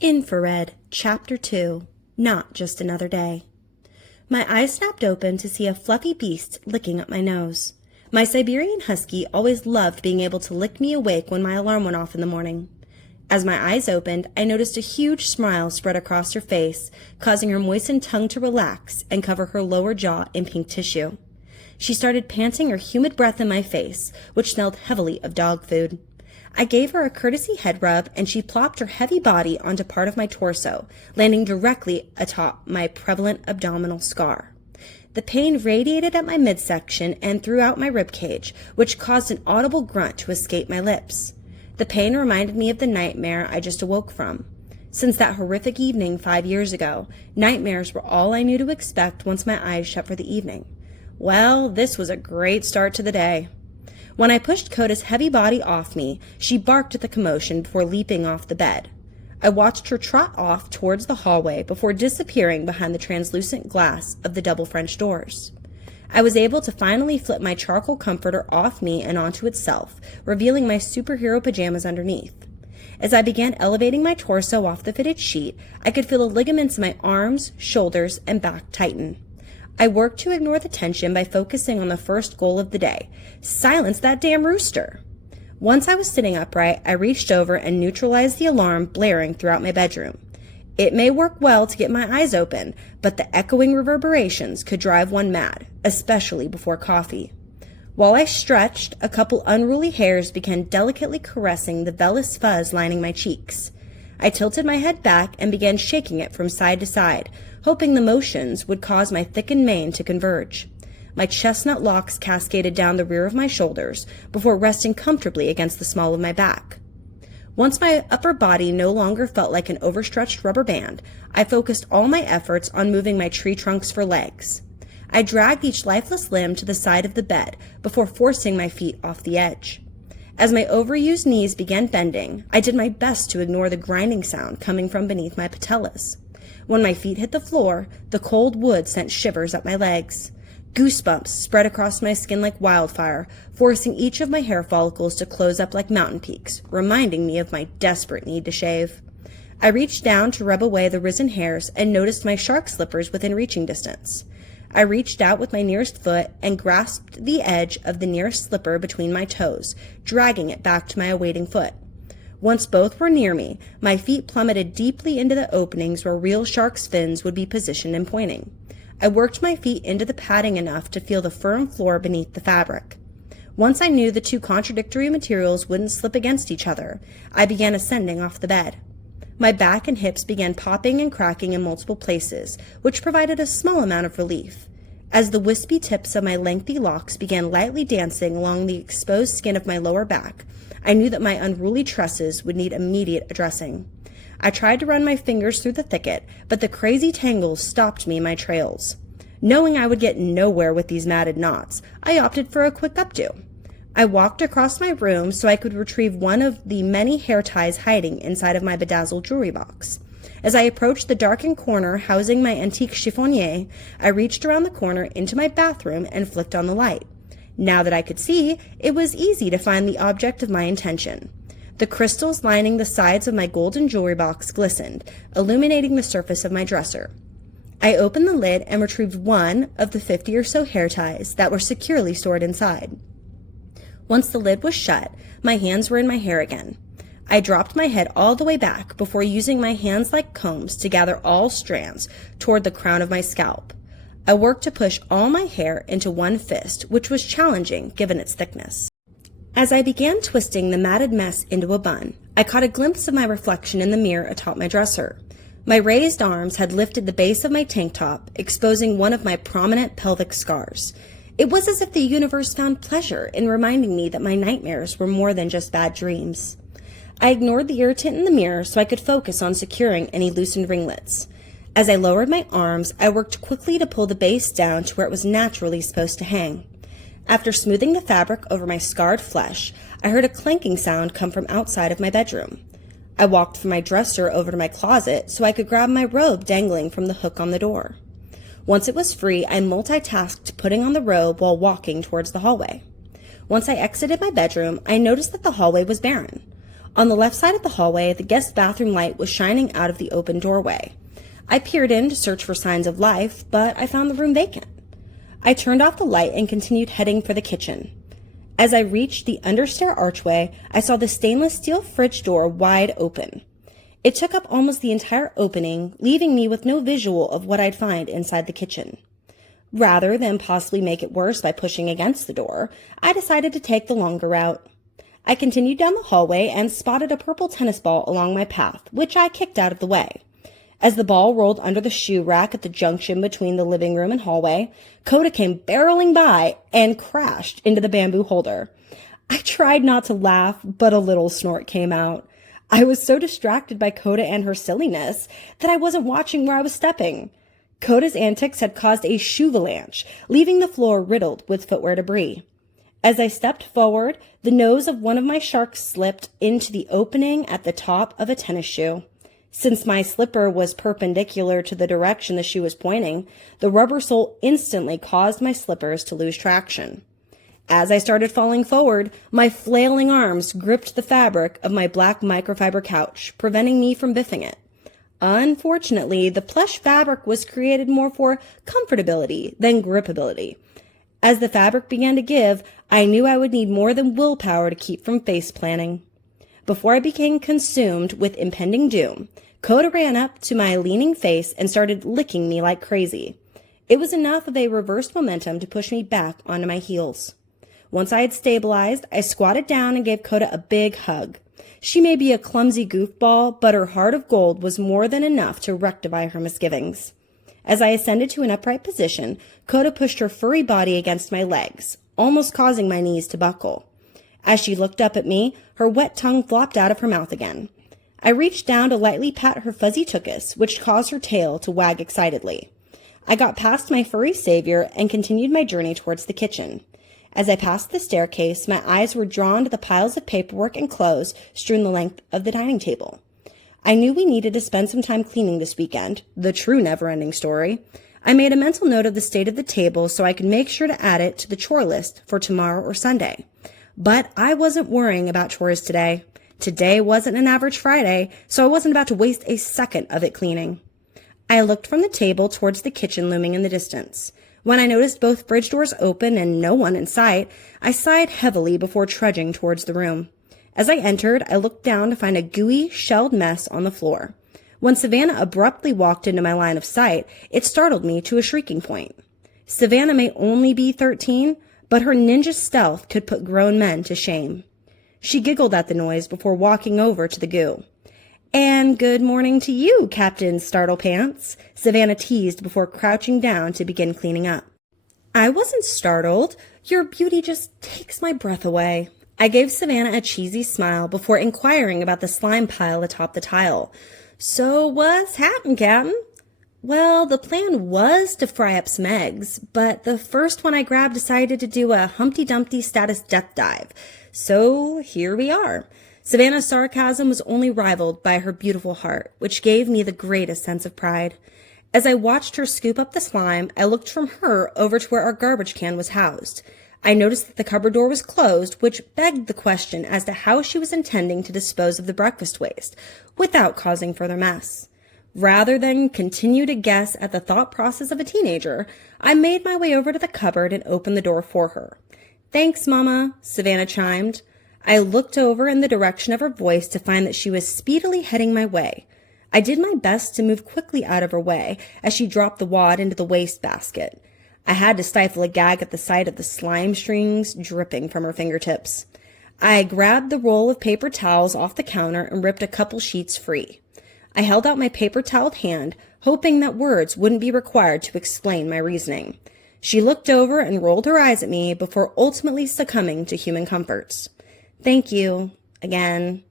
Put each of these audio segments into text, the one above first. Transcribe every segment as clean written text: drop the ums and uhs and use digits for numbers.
InfraRed, Chapter 2, Not Just Another Day. My eyes snapped open to see a fluffy beast licking up my nose. My Siberian husky always loved being able to lick me awake when my alarm went off in the morning. As my eyes opened, I noticed a huge smile spread across her face, causing her moistened tongue to relax and cover her lower jaw in pink tissue. She started panting her humid breath in my face, which smelled heavily of dog food. I gave her a courtesy head rub, and she plopped her heavy body onto part of my torso, landing directly atop my prevalent abdominal scar. The pain radiated at my midsection and throughout my ribcage, which caused an audible grunt to escape my lips. The pain reminded me of the nightmare I just awoke from. Since that horrific evening 5 years ago, nightmares were all I knew to expect once my eyes shut for the evening. Well, this was a great start to the day. When I pushed Coda's heavy body off me, she barked at the commotion before leaping off the bed. I watched her trot off towards the hallway before disappearing behind the translucent glass of the double French doors. I was able to finally flip my charcoal comforter off me and onto itself, revealing my superhero pajamas underneath. As I began elevating my torso off the fitted sheet, I could feel the ligaments in my arms, shoulders, and back tighten. I worked to ignore the tension by focusing on the first goal of the day: silence that damn rooster. Once I was sitting upright, I reached over and neutralized the alarm blaring throughout my bedroom. It may work well to get my eyes open, but the echoing reverberations could drive one mad, especially before coffee. While I stretched, a couple unruly hairs began delicately caressing the vellus fuzz lining my cheeks. I tilted my head back and began shaking it from side to side, hoping the motions would cause my thickened mane to converge. My chestnut locks cascaded down the rear of my shoulders before resting comfortably against the small of my back. Once my upper body no longer felt like an overstretched rubber band, I focused all my efforts on moving my tree trunks for legs. I dragged each lifeless limb to the side of the bed before forcing my feet off the edge. As my overused knees began bending, I did my best to ignore the grinding sound coming from beneath my patellas. When my feet hit the floor, the cold wood sent shivers up my legs. Goosebumps spread across my skin like wildfire, forcing each of my hair follicles to close up like mountain peaks, reminding me of my desperate need to shave. I reached down to rub away the risen hairs and noticed my shark slippers within reaching distance. I reached out with my nearest foot and grasped the edge of the nearest slipper between my toes, dragging it back to my awaiting foot. Once both were near me, my feet plummeted deeply into the openings where real shark's fins would be positioned and pointing. I worked my feet into the padding enough to feel the firm floor beneath the fabric. Once I knew the two contradictory materials wouldn't slip against each other, I began ascending off the bed. My back and hips began popping and cracking in multiple places, which provided a small amount of relief. As the wispy tips of my lengthy locks began lightly dancing along the exposed skin of my lower back, I knew that my unruly tresses would need immediate addressing. I tried to run my fingers through the thicket, but the crazy tangles stopped me in my trails. Knowing I would get nowhere with these matted knots, I opted for a quick updo. I walked across my room so I could retrieve one of the many hair ties hiding inside of my bedazzled jewelry box. As I approached the darkened corner housing my antique chiffonier, I reached around the corner into my bathroom and flicked on the light. Now that I could see, it was easy to find the object of my intention. The crystals lining the sides of my golden jewelry box glistened, illuminating the surface of my dresser. I opened the lid and retrieved one of the 50 or so hair ties that were securely stored inside. Once the lid was shut, my hands were in my hair again. I dropped my head all the way back before using my hands like combs to gather all strands toward the crown of my scalp. I worked to push all my hair into one fist, which was challenging given its thickness. As I began twisting the matted mess into a bun, I caught a glimpse of my reflection in the mirror atop my dresser. My raised arms had lifted the base of my tank top, exposing one of my prominent pelvic scars. It was as if the universe found pleasure in reminding me that my nightmares were more than just bad dreams. I ignored the irritant in the mirror so I could focus on securing any loosened ringlets. As I lowered my arms, I worked quickly to pull the base down to where it was naturally supposed to hang. After smoothing the fabric over my scarred flesh, I heard a clanking sound come from outside of my bedroom. I walked from my dresser over to my closet so I could grab my robe dangling from the hook on the door. Once it was free, I multitasked putting on the robe while walking towards the hallway. Once I exited my bedroom, I noticed that the hallway was barren. On the left side of the hallway, the guest bathroom light was shining out of the open doorway. I peered in to search for signs of life, but I found the room vacant. I turned off the light and continued heading for the kitchen. As I reached the understair archway, I saw the stainless steel fridge door wide open. It took up almost the entire opening, leaving me with no visual of what I'd find inside the kitchen. Rather than possibly make it worse by pushing against the door, I decided to take the longer route. I continued down the hallway and spotted a purple tennis ball along my path, which I kicked out of the way. As the ball rolled under the shoe rack at the junction between the living room and hallway, Coda came barreling by and crashed into the bamboo holder. I tried not to laugh, but a little snort came out. I was so distracted by Coda and her silliness that I wasn't watching where I was stepping. Coda's antics had caused a shoe-avalanche, leaving the floor riddled with footwear debris. As I stepped forward, the nose of one of my sharks slipped into the opening at the top of a tennis shoe. Since my slipper was perpendicular to the direction the shoe was pointing, the rubber sole instantly caused my slippers to lose traction. As I started falling forward, my flailing arms gripped the fabric of my black microfiber couch, preventing me from biffing it. Unfortunately, the plush fabric was created more for comfortability than gripability. As the fabric began to give, I knew I would need more than willpower to keep from face planting. Before I became consumed with impending doom, Coda ran up to my leaning face and started licking me like crazy. It was enough of a reverse momentum to push me back onto my heels. Once I had stabilized, I squatted down and gave Coda a big hug. She may be a clumsy goofball, but her heart of gold was more than enough to rectify her misgivings. As I ascended to an upright position, Coda pushed her furry body against my legs, almost causing my knees to buckle. As she looked up at me, her wet tongue flopped out of her mouth again. I reached down to lightly pat her fuzzy tuchus, which caused her tail to wag excitedly. I got past my furry savior and continued my journey towards the kitchen. As I passed the staircase, my eyes were drawn to the piles of paperwork and clothes strewn the length of the dining table. I knew we needed to spend some time cleaning this weekend, the true never-ending story. I made a mental note of the state of the table so I could make sure to add it to the chore list for tomorrow or Sunday. But I wasn't worrying about chores today. Today wasn't an average Friday, so I wasn't about to waste a second of it cleaning. I looked from the table towards the kitchen looming in the distance. When I noticed both fridge doors open and no one in sight, I sighed heavily before trudging towards the room. As I entered, I looked down to find a gooey, shelled mess on the floor. When Savannah abruptly walked into my line of sight, it startled me to a shrieking point. Savannah may only be 13, but her ninja stealth could put grown men to shame. She giggled at the noise before walking over to the goo. "And good morning to you, Captain Startlepants," Savannah teased before crouching down to begin cleaning up. I wasn't startled. Your beauty just takes my breath away. I gave Savannah a cheesy smile before inquiring about the slime pile atop the tile. "So what's happened, Captain?" "Well, the plan was to fry up some eggs, but the first one I grabbed decided to do a Humpty Dumpty status death dive. So here we are." Savannah's sarcasm was only rivaled by her beautiful heart, which gave me the greatest sense of pride. As I watched her scoop up the slime, I looked from her over to where our garbage can was housed. I noticed that the cupboard door was closed, which begged the question as to how she was intending to dispose of the breakfast waste without causing further mess. Rather than continue to guess at the thought process of a teenager, I made my way over to the cupboard and opened the door for her. "Thanks, Mama," Savannah chimed. I looked over in the direction of her voice to find that she was speedily heading my way. I did my best to move quickly out of her way as she dropped the wad into the waste basket. I had to stifle a gag at the sight of the slime strings dripping from her fingertips. I grabbed the roll of paper towels off the counter and ripped a couple sheets free. I held out my paper-toweled hand, hoping that words wouldn't be required to explain my reasoning. She looked over and rolled her eyes at me before ultimately succumbing to human comforts. "Thank you. Again."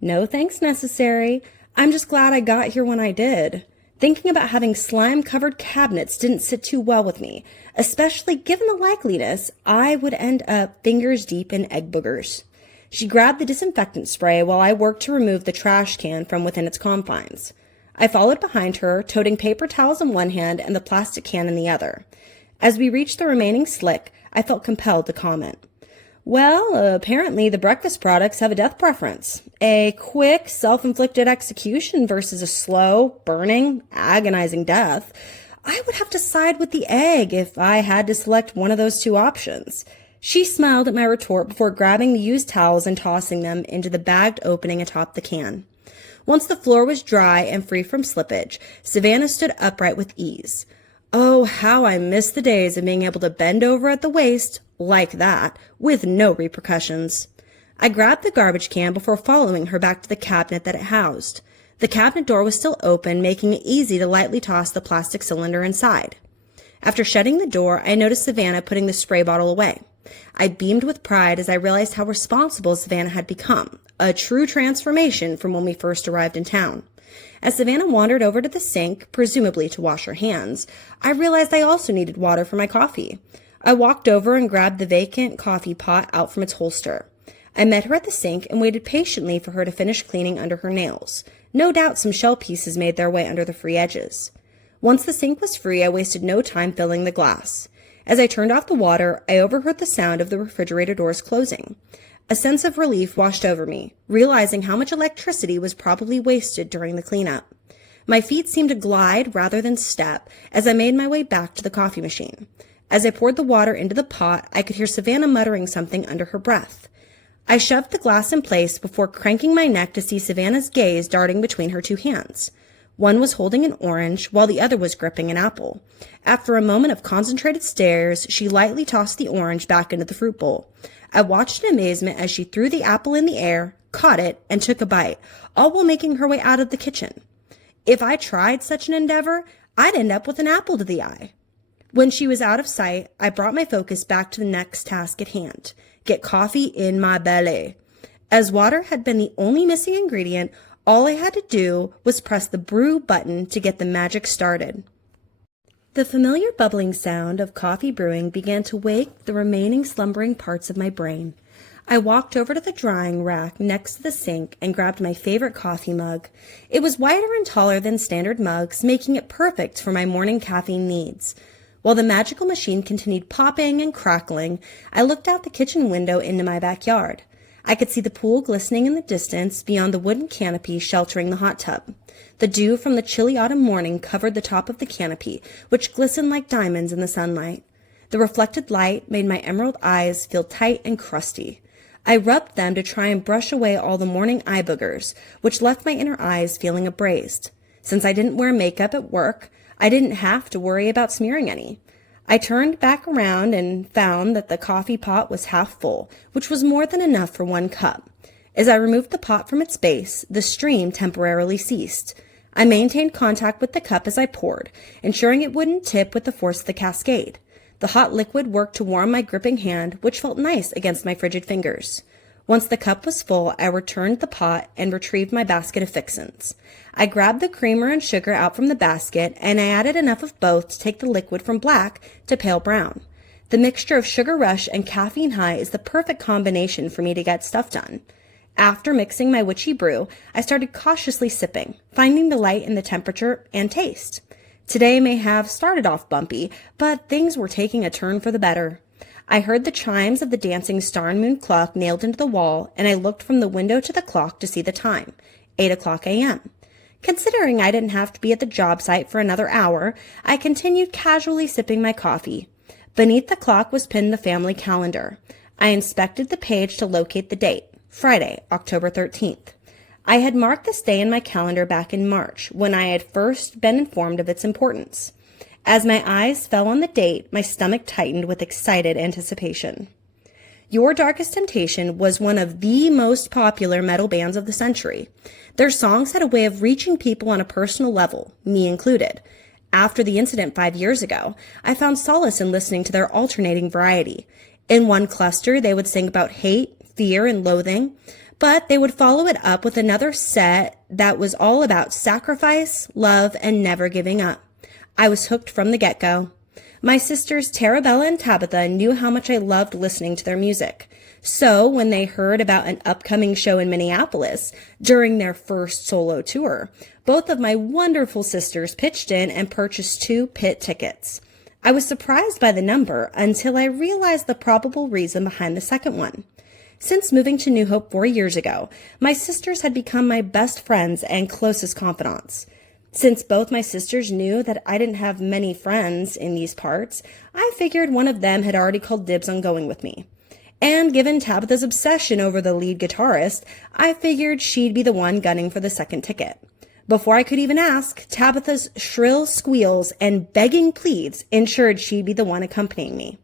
"No thanks necessary. I'm just glad I got here when I did." Thinking about having slime-covered cabinets didn't sit too well with me, especially given the likeliness I would end up fingers deep in egg boogers. She grabbed the disinfectant spray while I worked to remove the trash can from within its confines. I followed behind her, toting paper towels in one hand and the plastic can in the other. As we reached the remaining slick, I felt compelled to comment. Well, apparently the breakfast products have a death preference. A quick, self-inflicted execution versus a slow, burning, agonizing death. I would have to side with the egg if I had to select one of those two options. She smiled at my retort before grabbing the used towels and tossing them into the bagged opening atop the can. Once the floor was dry and free from slippage, Savannah stood upright with ease. Oh, how I miss the days of being able to bend over at the waist, like that, with no repercussions. I grabbed the garbage can before following her back to the cabinet that it housed. The cabinet door was still open, making it easy to lightly toss the plastic cylinder inside. After shutting the door, I noticed Savannah putting the spray bottle away. I beamed with pride as I realized how responsible Savannah had become, a true transformation from when we first arrived in town. As Savannah wandered over to the sink, presumably to wash her hands, I realized I also needed water for my coffee. I walked over and grabbed the vacant coffee pot out from its holster. I met her at the sink and waited patiently for her to finish cleaning under her nails. No doubt some shell pieces made their way under the free edges. Once the sink was free, I wasted no time filling the glass. As I turned off the water, I overheard the sound of the refrigerator doors closing. A sense of relief washed over me, realizing how much electricity was probably wasted during the cleanup. My feet seemed to glide rather than step as I made my way back to the coffee machine. As I poured the water into the pot, I could hear Savannah muttering something under her breath. I shoved the glass in place before cranking my neck to see Savannah's gaze darting between her two hands. One was holding an orange, while the other was gripping an apple. After a moment of concentrated stares, she lightly tossed the orange back into the fruit bowl. I watched in amazement as she threw the apple in the air, caught it, and took a bite, all while making her way out of the kitchen. If I tried such an endeavor, I'd end up with an apple to the eye. When she was out of sight, I brought my focus back to the next task at hand: get coffee in my belly. As water had been the only missing ingredient, all I had to do was press the brew button to get the magic started. The familiar bubbling sound of coffee brewing began to wake the remaining slumbering parts of my brain. I walked over to the drying rack next to the sink and grabbed my favorite coffee mug. It was wider and taller than standard mugs, making it perfect for my morning caffeine needs. While the magical machine continued popping and crackling, I looked out the kitchen window into my backyard. I could see the pool glistening in the distance beyond the wooden canopy sheltering the hot tub. The dew from the chilly autumn morning covered the top of the canopy, which glistened like diamonds in the sunlight. The reflected light made my emerald eyes feel tight and crusty. I rubbed them to try and brush away all the morning eye boogers, which left my inner eyes feeling abrased. Since I didn't wear makeup at work, I didn't have to worry about smearing any. I turned back around and found that the coffee pot was half full, which was more than enough for one cup. As I removed the pot from its base, the stream temporarily ceased. I maintained contact with the cup as I poured, ensuring it wouldn't tip with the force of the cascade. The hot liquid worked to warm my gripping hand, which felt nice against my frigid fingers. Once the cup was full, I returned the pot and retrieved my basket of fixins. I grabbed the creamer and sugar out from the basket, and I added enough of both to take the liquid from black to pale brown. The mixture of sugar rush and caffeine high is the perfect combination for me to get stuff done. After mixing my witchy brew, I started cautiously sipping, finding delight in the temperature and taste. Today may have started off bumpy, but things were taking a turn for the better. I heard the chimes of the dancing star and moon clock nailed into the wall, and I looked from the window to the clock to see the time, 8:00 a.m. Considering I didn't have to be at the job site for another hour, I continued casually sipping my coffee. Beneath the clock was pinned the family calendar. I inspected the page to locate the date, Friday, October 13th. I had marked this day in my calendar back in March, when I had first been informed of its importance. As my eyes fell on the date, my stomach tightened with excited anticipation. Your Darkest Temptation was one of the most popular metal bands of the century. Their songs had a way of reaching people on a personal level, me included. After the incident 5 years ago, I found solace in listening to their alternating variety. In one cluster, they would sing about hate, fear, and loathing, but they would follow it up with another set that was all about sacrifice, love, and never giving up. I was hooked from the get-go. My sisters Tarabella and Tabitha knew how much I loved listening to their music. So when they heard about an upcoming show in Minneapolis during their first solo tour, both of my wonderful sisters pitched in and purchased 2 pit tickets. I was surprised by the number until I realized the probable reason behind the second one. Since moving to New Hope 4 years ago, my sisters had become my best friends and closest confidants. Since both my sisters knew that I didn't have many friends in these parts, I figured one of them had already called dibs on going with me. And given Tabitha's obsession over the lead guitarist, I figured she'd be the one gunning for the second ticket. Before I could even ask, Tabitha's shrill squeals and begging pleads ensured she'd be the one accompanying me.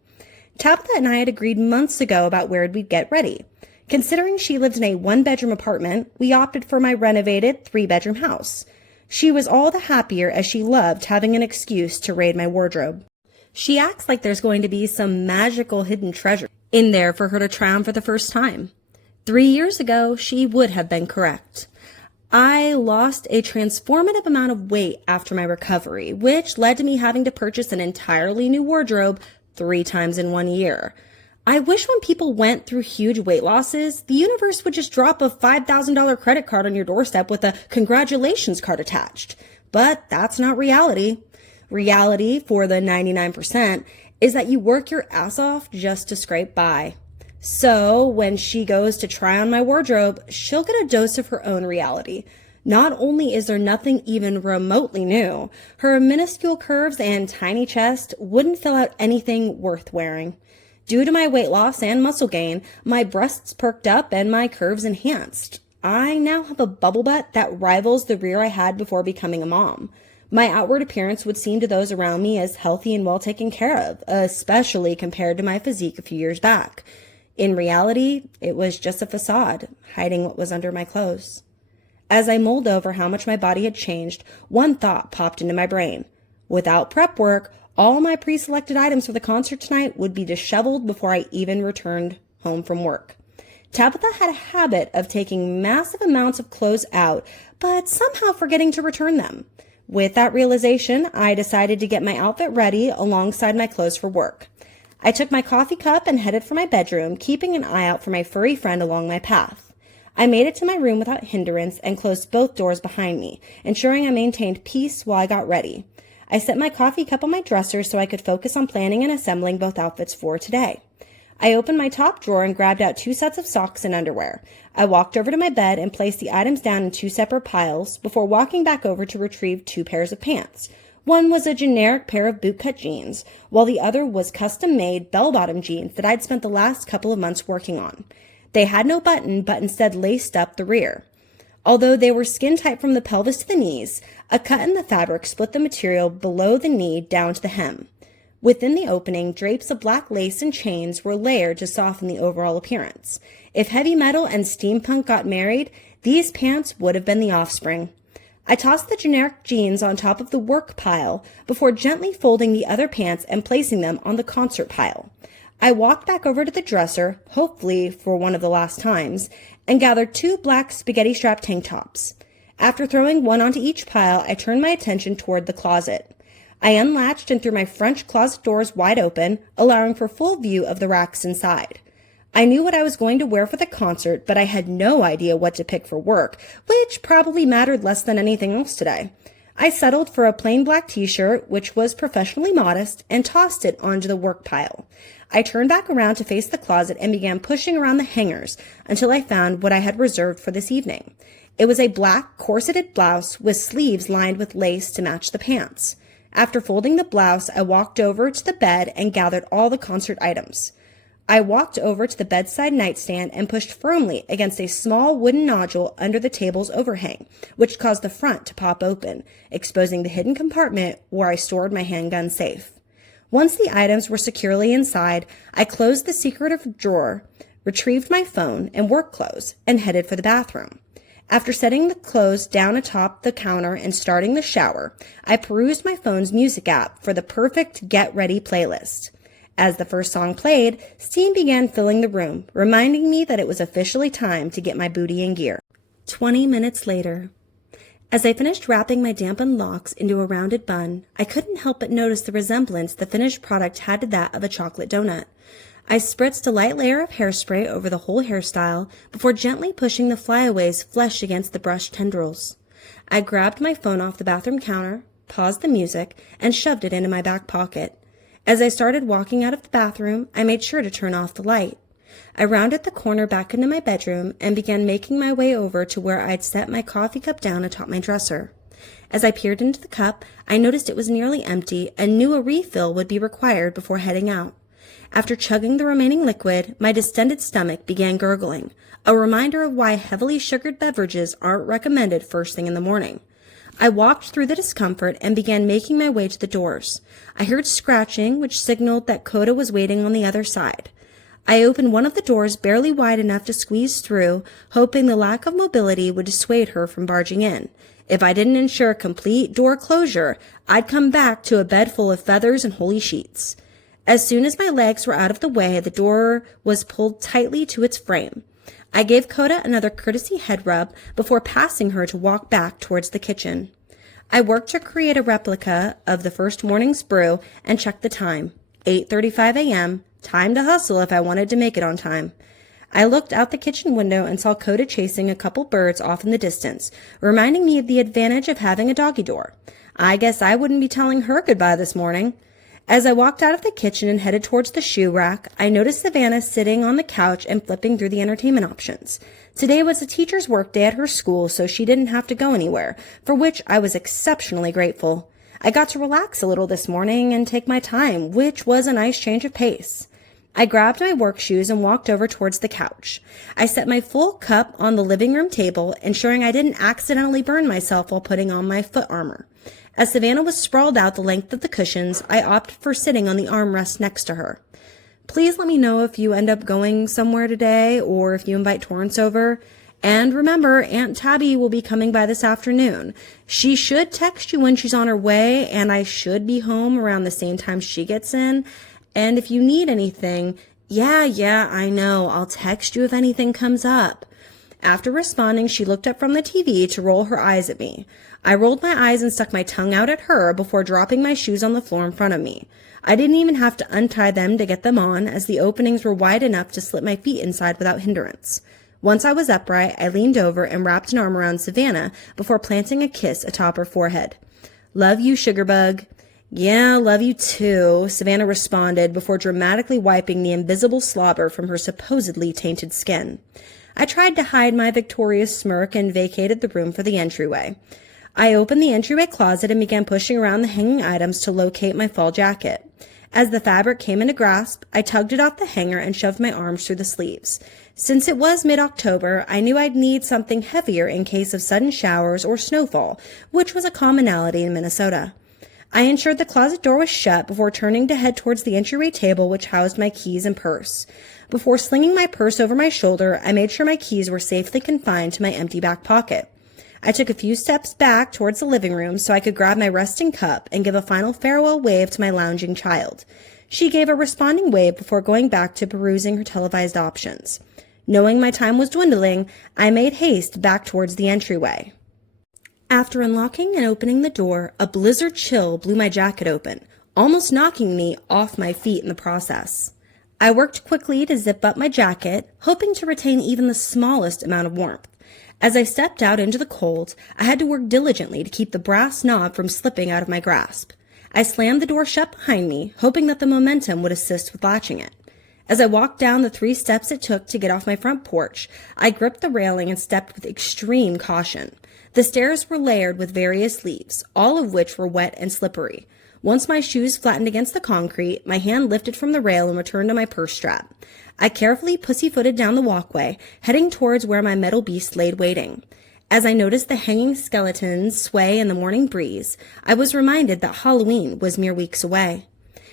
Tabitha and I had agreed months ago about where we'd get ready. Considering she lived in a one-bedroom apartment, we opted for my renovated 3-bedroom house. She was all the happier as she loved having an excuse to raid my wardrobe. She acts like there's going to be some magical hidden treasure in there for her to try on for the first time. 3 years ago, she would have been correct. I lost a transformative amount of weight after my recovery, which led to me having to purchase an entirely new wardrobe 3 times in 1 year. I wish when people went through huge weight losses, the universe would just drop a $5,000 credit card on your doorstep with a congratulations card attached. But that's not reality. Reality, for the 99%, is that you work your ass off just to scrape by. So when she goes to try on my wardrobe, she'll get a dose of her own reality. Not only is there nothing even remotely new, her minuscule curves and tiny chest wouldn't fill out anything worth wearing. Due to my weight loss and muscle gain, my breasts perked up and my curves enhanced. I now have a bubble butt that rivals the rear I had before becoming a mom. My outward appearance would seem to those around me as healthy and well taken care of, especially compared to my physique a few years back. In reality, it was just a facade, hiding what was under my clothes. As I mulled over how much my body had changed, one thought popped into my brain. Without prep work, all my pre-selected items for the concert tonight would be disheveled before I even returned home from work. Tabitha had a habit of taking massive amounts of clothes out, but somehow forgetting to return them. With that realization, I decided to get my outfit ready alongside my clothes for work. I took my coffee cup and headed for my bedroom, keeping an eye out for my furry friend along my path. I made it to my room without hindrance and closed both doors behind me, ensuring I maintained peace while I got ready. I set my coffee cup on my dresser so I could focus on planning and assembling both outfits for today. I opened my top drawer and grabbed out 2 sets of socks and underwear. I walked over to my bed and placed the items down in 2 separate piles before walking back over to retrieve 2 pairs of pants. One was a generic pair of bootcut jeans, while the other was custom-made bell-bottom jeans that I'd spent the last couple of months working on. They had no button, but instead laced up the rear. Although they were skin-tight from the pelvis to the knees, a cut in the fabric split the material below the knee down to the hem. Within the opening, drapes of black lace and chains were layered to soften the overall appearance. If heavy metal and steampunk got married, these pants would have been the offspring. I tossed the generic jeans on top of the work pile before gently folding the other pants and placing them on the concert pile. I walked back over to the dresser, hopefully for one of the last times, and gathered 2 black spaghetti-strap tank tops. After throwing one onto each pile, I turned my attention toward the closet. I unlatched and threw my French closet doors wide open, allowing for full view of the racks inside. I knew what I was going to wear for the concert, but I had no idea what to pick for work, which probably mattered less than anything else today. I settled for a plain black t-shirt, which was professionally modest, and tossed it onto the work pile. I turned back around to face the closet and began pushing around the hangers until I found what I had reserved for this evening. It was a black corseted blouse with sleeves lined with lace to match the pants. After folding the blouse, I walked over to the bed and gathered all the concert items. I walked over to the bedside nightstand and pushed firmly against a small wooden nodule under the table's overhang, which caused the front to pop open, exposing the hidden compartment where I stored my handgun safe. Once the items were securely inside, I closed the secretive drawer, retrieved my phone and work clothes, and headed for the bathroom. After setting the clothes down atop the counter and starting the shower, I perused my phone's music app for the perfect Get Ready playlist. As the first song played, steam began filling the room, reminding me that it was officially time to get my booty in gear. 20 minutes later. As I finished wrapping my dampened locks into a rounded bun, I couldn't help but notice the resemblance the finished product had to that of a chocolate donut. I spritzed a light layer of hairspray over the whole hairstyle before gently pushing the flyaways flush against the brushed tendrils. I grabbed my phone off the bathroom counter, paused the music, and shoved it into my back pocket. As I started walking out of the bathroom, I made sure to turn off the light. I rounded the corner back into my bedroom and began making my way over to where I'd set my coffee cup down atop my dresser. As I peered into the cup, I noticed it was nearly empty and knew a refill would be required before heading out. After chugging the remaining liquid, my distended stomach began gurgling, a reminder of why heavily sugared beverages aren't recommended first thing in the morning. I walked through the discomfort and began making my way to the doors. I heard scratching, which signaled that Coda was waiting on the other side. I opened one of the doors barely wide enough to squeeze through, hoping the lack of mobility would dissuade her from barging in. If I didn't ensure complete door closure, I'd come back to a bed full of feathers and holy sheets. As soon as my legs were out of the way, the door was pulled tightly to its frame. I gave Coda another courtesy head rub before passing her to walk back towards the kitchen. I worked to create a replica of the first morning's brew and checked the time. 8:35 a.m., time to hustle if I wanted to make it on time. I looked out the kitchen window and saw Coda chasing a couple birds off in the distance, reminding me of the advantage of having a doggy door. I guess I wouldn't be telling her goodbye this morning. As I walked out of the kitchen and headed towards the shoe rack, I noticed Savannah sitting on the couch and flipping through the entertainment options. Today was a teacher's work day at her school, so she didn't have to go anywhere, for which I was exceptionally grateful. I got to relax a little this morning and take my time, which was a nice change of pace. I grabbed my work shoes and walked over towards the couch. I set my full cup on the living room table, ensuring I didn't accidentally burn myself while putting on my foot armor. As Savannah was sprawled out the length of the cushions, I opted for sitting on the armrest next to her. Please let me know if you end up going somewhere today or if you invite Torrance over. And remember, Aunt Tabby will be coming by this afternoon. She should text you when she's on her way, and I should be home around the same time she gets in. And if you need anything, yeah, I know, I'll text you if anything comes up. After responding, she looked up from the TV to roll her eyes at me. I rolled my eyes and stuck my tongue out at her before dropping my shoes on the floor in front of me. I didn't even have to untie them to get them on, as the openings were wide enough to slip my feet inside without hindrance. Once I was upright, I leaned over and wrapped an arm around Savannah before planting a kiss atop her forehead. Love you, sugar bug. Yeah, love you too, Savannah responded before dramatically wiping the invisible slobber from her supposedly tainted skin. I tried to hide my victorious smirk and vacated the room for the entryway. I opened the entryway closet and began pushing around the hanging items to locate my fall jacket. As the fabric came into grasp, I tugged it off the hanger and shoved my arms through the sleeves. Since it was mid-October, I knew I'd need something heavier in case of sudden showers or snowfall, which was a commonality in Minnesota. I ensured the closet door was shut before turning to head towards the entryway table which housed my keys and purse. Before slinging my purse over my shoulder, I made sure my keys were safely confined to my empty back pocket. I took a few steps back towards the living room so I could grab my resting cup and give a final farewell wave to my lounging child. She gave a responding wave before going back to perusing her televised options. Knowing my time was dwindling, I made haste back towards the entryway. After unlocking and opening the door, a blizzard chill blew my jacket open, almost knocking me off my feet in the process. I worked quickly to zip up my jacket, hoping to retain even the smallest amount of warmth. As I stepped out into the cold, I had to work diligently to keep the brass knob from slipping out of my grasp. I slammed the door shut behind me, hoping that the momentum would assist with latching it. As I walked down the 3 steps it took to get off my front porch, I gripped the railing and stepped with extreme caution. The stairs were layered with various leaves, all of which were wet and slippery. Once my shoes flattened against the concrete, my hand lifted from the rail and returned to my purse strap. I carefully pussyfooted down the walkway, heading towards where my metal beast laid waiting. As I noticed the hanging skeletons sway in the morning breeze, I was reminded that Halloween was mere weeks away.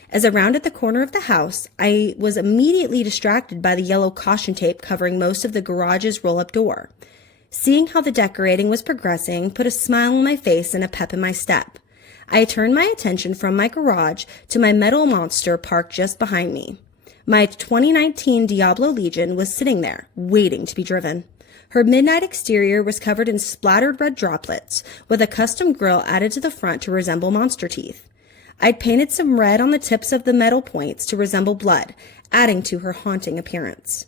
As I rounded the corner of the house, I was immediately distracted by the yellow caution tape covering most of the garage's roll-up door. Seeing how the decorating was progressing put a smile on my face and a pep in my step. I turned my attention from my garage to my metal monster parked just behind me. My 2019 Diablo Legion was sitting there, waiting to be driven. Her midnight exterior was covered in splattered red droplets, with a custom grille added to the front to resemble monster teeth. I'd painted some red on the tips of the metal points to resemble blood, adding to her haunting appearance.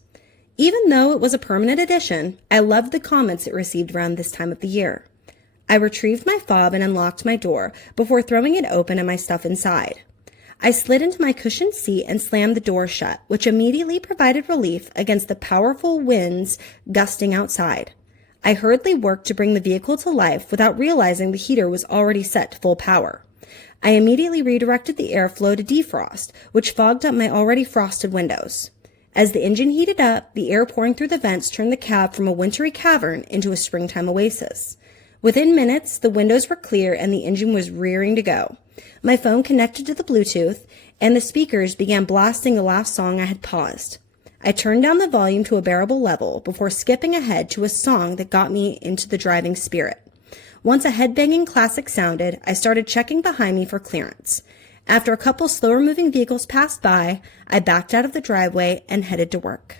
Even though it was a permanent addition, I loved the comments it received around this time of the year. I retrieved my fob and unlocked my door before throwing it open and my stuff inside. I slid into my cushioned seat and slammed the door shut, which immediately provided relief against the powerful winds gusting outside. I hurriedly worked to bring the vehicle to life without realizing the heater was already set to full power. I immediately redirected the airflow to defrost, which fogged up my already frosted windows. As the engine heated up, the air pouring through the vents turned the cab from a wintry cavern into a springtime oasis. Within minutes, the windows were clear and the engine was rearing to go. My phone connected to the Bluetooth, and the speakers began blasting the last song I had paused. I turned down the volume to a bearable level before skipping ahead to a song that got me into the driving spirit. Once a head-banging classic sounded, I started checking behind me for clearance. After a couple slower-moving vehicles passed by, I backed out of the driveway and headed to work.